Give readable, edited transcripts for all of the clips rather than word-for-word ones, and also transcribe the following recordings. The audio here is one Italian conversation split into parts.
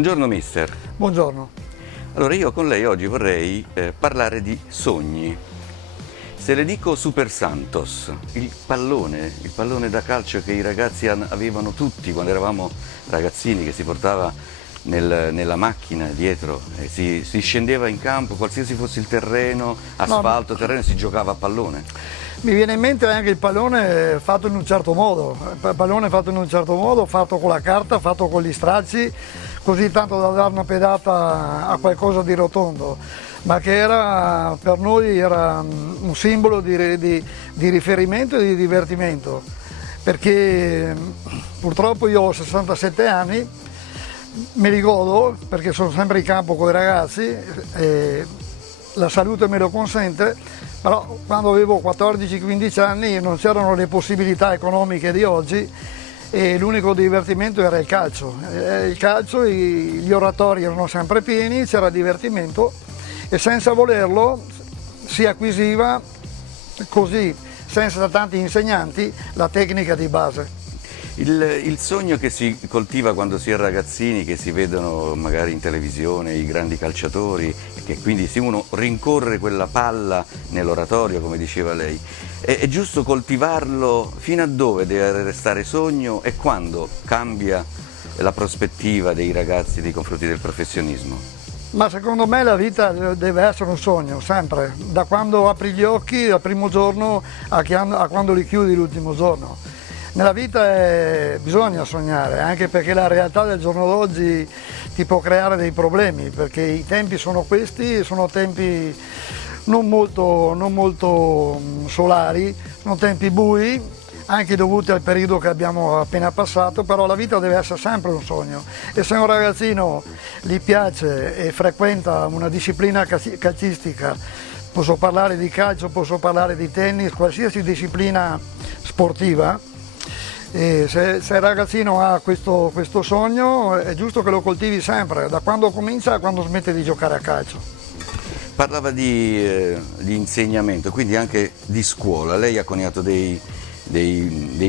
Buongiorno mister. Buongiorno. Allora io con lei oggi vorrei parlare di sogni. Se le dico Super Santos, il pallone da calcio che i ragazzi avevano tutti quando eravamo ragazzini, che si portava nella macchina dietro e si scendeva in campo, qualsiasi fosse il terreno, asfalto, terreno, si giocava a pallone. Mi viene in mente anche il pallone fatto in un certo modo, fatto con la carta, fatto con gli stracci, così tanto da dare una pedata a qualcosa di rotondo, ma che era, per noi era un simbolo di riferimento e di divertimento, perché purtroppo io ho 67 anni, me li godo perché sono sempre in campo con i ragazzi, e la salute me lo consente. Però quando avevo 14-15 anni non c'erano le possibilità economiche di oggi e l'unico divertimento era il calcio. Gli oratori erano sempre pieni, c'era divertimento e senza volerlo si acquisiva così, senza tanti insegnanti, la tecnica di base. Il sogno che si coltiva quando si è ragazzini, che si vedono magari in televisione i grandi calciatori, che quindi se uno rincorre quella palla nell'oratorio, come diceva lei, è giusto coltivarlo? Fino a dove deve restare sogno e quando cambia la prospettiva dei ragazzi nei confronti del professionismo? Ma secondo me la vita deve essere un sogno, sempre, da quando apri gli occhi, dal primo giorno a quando li chiudi l'ultimo giorno. Nella vita bisogna sognare, anche perché la realtà del giorno d'oggi ti può creare dei problemi, perché i tempi sono questi, sono tempi non molto solari, sono tempi bui, anche dovuti al periodo che abbiamo appena passato, però la vita deve essere sempre un sogno e se un ragazzino gli piace e frequenta una disciplina calcistica, posso parlare di calcio, posso parlare di tennis, qualsiasi disciplina sportiva, e se il ragazzino ha questo sogno è giusto che lo coltivi sempre, da quando comincia a quando smette di giocare a calcio. Parlava di insegnamento, quindi anche di scuola. Lei ha coniato dei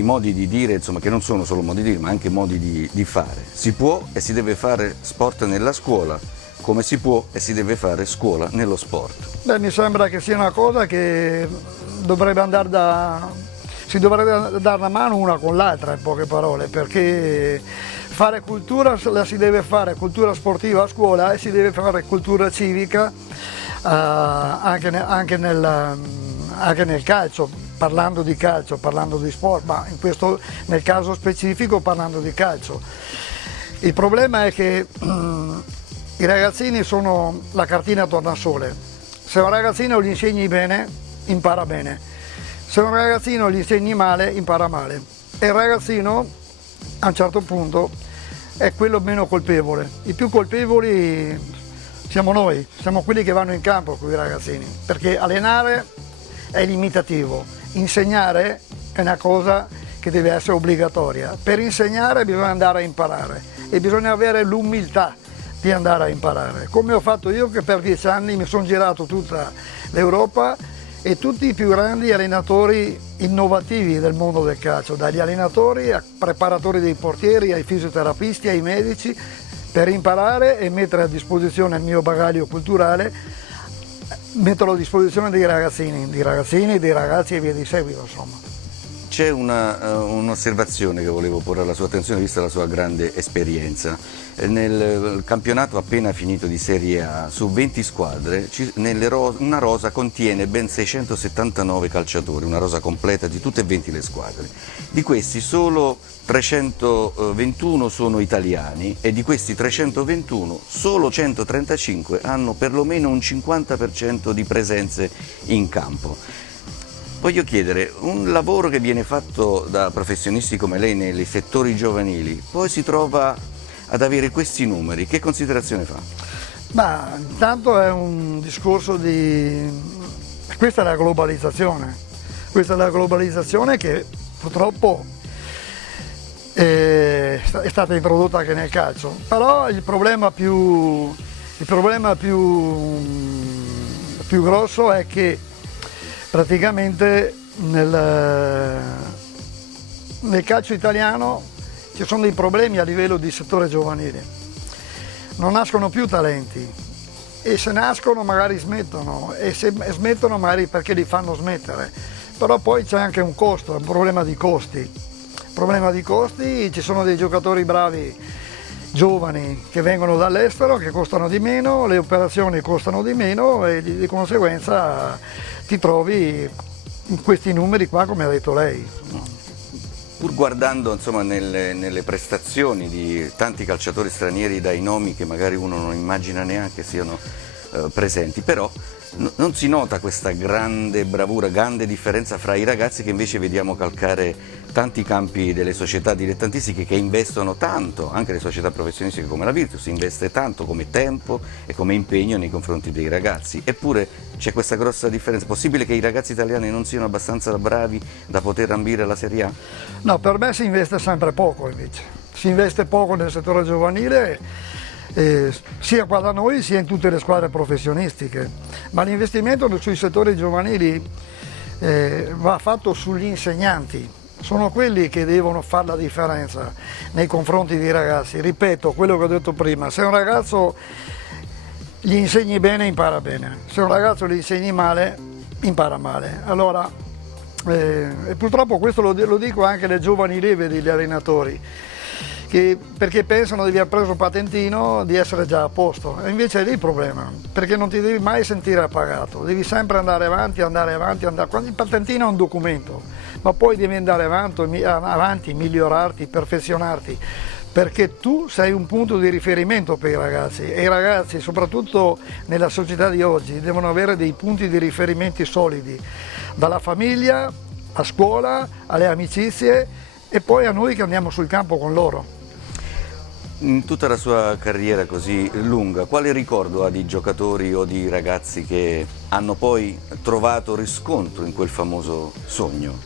modi di dire, insomma, che non sono solo modi di dire, ma anche modi di fare. Si può e si deve fare sport nella scuola, come si può e si deve fare scuola nello sport. Beh, mi sembra che sia una cosa che si dovrebbe dare la mano una con l'altra, in poche parole, perché fare cultura la si deve fare, cultura sportiva a scuola, e si deve fare cultura civica anche nel calcio, parlando di sport, ma nel caso specifico parlando di calcio. Il problema è che i ragazzini sono la cartina tornasole. Se un ragazzino gli insegni bene, impara bene. Se un ragazzino gli insegni male, impara male. E il ragazzino, a un certo punto, è quello meno colpevole. I più colpevoli siamo noi, siamo quelli che vanno in campo con i ragazzini, perché allenare è limitativo, insegnare è una cosa che deve essere obbligatoria. Per insegnare bisogna andare a imparare e bisogna avere l'umiltà di andare a imparare. Come ho fatto io, che per 10 anni mi sono girato tutta l'Europa e tutti i più grandi allenatori innovativi del mondo del calcio, dagli allenatori a preparatori dei portieri, ai fisioterapisti, ai medici, per imparare e mettere a disposizione il mio bagaglio culturale, metterlo a disposizione dei ragazzini, dei ragazzi e via di seguito, insomma. C'è un'osservazione che volevo porre alla sua attenzione, vista la sua grande esperienza. Nel campionato appena finito di Serie A, su 20 squadre, una rosa contiene ben 679 calciatori, una rosa completa di tutte e 20 le squadre. Di questi solo 321 sono italiani e di questi 321 solo 135 hanno perlomeno un 50% di presenze in campo. Voglio chiedere, un lavoro che viene fatto da professionisti come lei nei settori giovanili, poi si trova ad avere questi numeri, che considerazione fa? Ma intanto è un discorso questa è la globalizzazione che purtroppo è stata introdotta anche nel calcio, però il problema più grosso è che praticamente nel calcio italiano ci sono dei problemi a livello di settore giovanile. non nascono più talenti, e se nascono magari smettono, e se smettono magari perché li fanno smettere, però poi c'è anche un costo, un problema di costi. Problema di costi, ci sono dei giocatori bravi, giovani, che vengono dall'estero, che costano di meno, le operazioni costano di meno e di conseguenza ti trovi in questi numeri qua, come ha detto lei. Pur guardando insomma, nelle prestazioni di tanti calciatori stranieri, dai nomi che magari uno non immagina neanche siano presenti, però non si nota questa grande bravura, grande differenza fra i ragazzi che invece vediamo calcare tanti campi delle società dilettantistiche che investono tanto, anche le società professionistiche come la Virtus investe tanto come tempo e come impegno nei confronti dei ragazzi, eppure c'è questa grossa differenza. Possibile che i ragazzi italiani non siano abbastanza bravi da poter ambire alla Serie A? No, per me si investe sempre poco invece, si investe poco nel settore giovanile, sia qua da noi sia in tutte le squadre professionistiche, ma l'investimento sui settori giovanili va fatto sugli insegnanti, sono quelli che devono fare la differenza nei confronti dei ragazzi. Ripeto quello che ho detto prima, se un ragazzo gli insegni bene impara bene, se un ragazzo gli insegni male impara male. Allora, e purtroppo questo lo dico anche alle giovani leve degli allenatori, perché pensano di aver preso patentino di essere già a posto, e invece è lì il problema, perché non ti devi mai sentire appagato, devi sempre andare avanti, quando il patentino è un documento, ma poi devi andare avanti, migliorarti, perfezionarti, perché tu sei un punto di riferimento per i ragazzi, e i ragazzi, soprattutto nella società di oggi, devono avere dei punti di riferimento solidi, dalla famiglia a scuola, alle amicizie e poi a noi che andiamo sul campo con loro. In tutta la sua carriera così lunga, quale ricordo ha di giocatori o di ragazzi che hanno poi trovato riscontro in quel famoso sogno?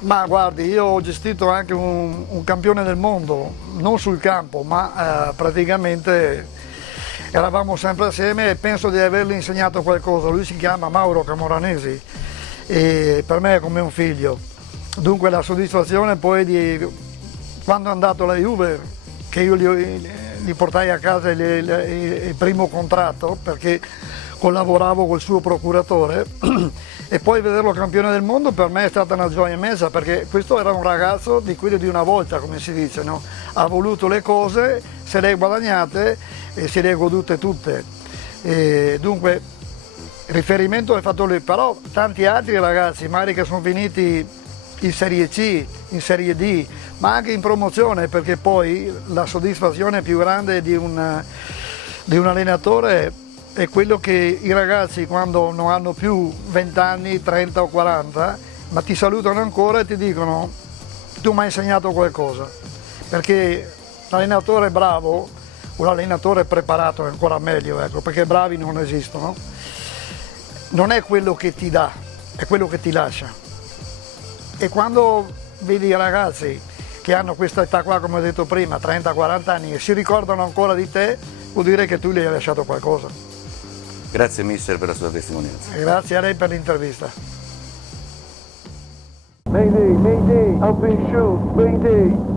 Ma guardi, io ho gestito anche un campione del mondo, non sul campo, ma praticamente eravamo sempre assieme e penso di avergli insegnato qualcosa. Lui si chiama Mauro Camoranesi e per me è come un figlio. Dunque la soddisfazione poi di quando è andato alla Juve, che io gli portai a casa il primo contratto perché collaboravo col suo procuratore e poi vederlo campione del mondo per me è stata una gioia immensa, perché questo era un ragazzo di quelli di una volta, come si dice, no? Ha voluto le cose, se le ha guadagnate e se le ha godute tutte. E dunque riferimento è fatto lui, però tanti altri ragazzi magari che sono finiti in Serie C, in Serie D, ma anche in promozione, perché poi la soddisfazione più grande di un allenatore è quello che i ragazzi, quando non hanno più 20 anni, 30 o 40, ma ti salutano ancora e ti dicono: tu mi hai insegnato qualcosa, perché l'allenatore bravo, un allenatore preparato è ancora meglio, ecco, perché bravi non esistono, non è quello che ti dà, è quello che ti lascia. E quando vedi i ragazzi che hanno questa età qua, come ho detto prima, 30-40 anni, e si ricordano ancora di te, vuol dire che tu gli hai lasciato qualcosa. Grazie mister per la sua testimonianza. E grazie a lei per l'intervista. Mayday, mayday, up and shoot, mayday.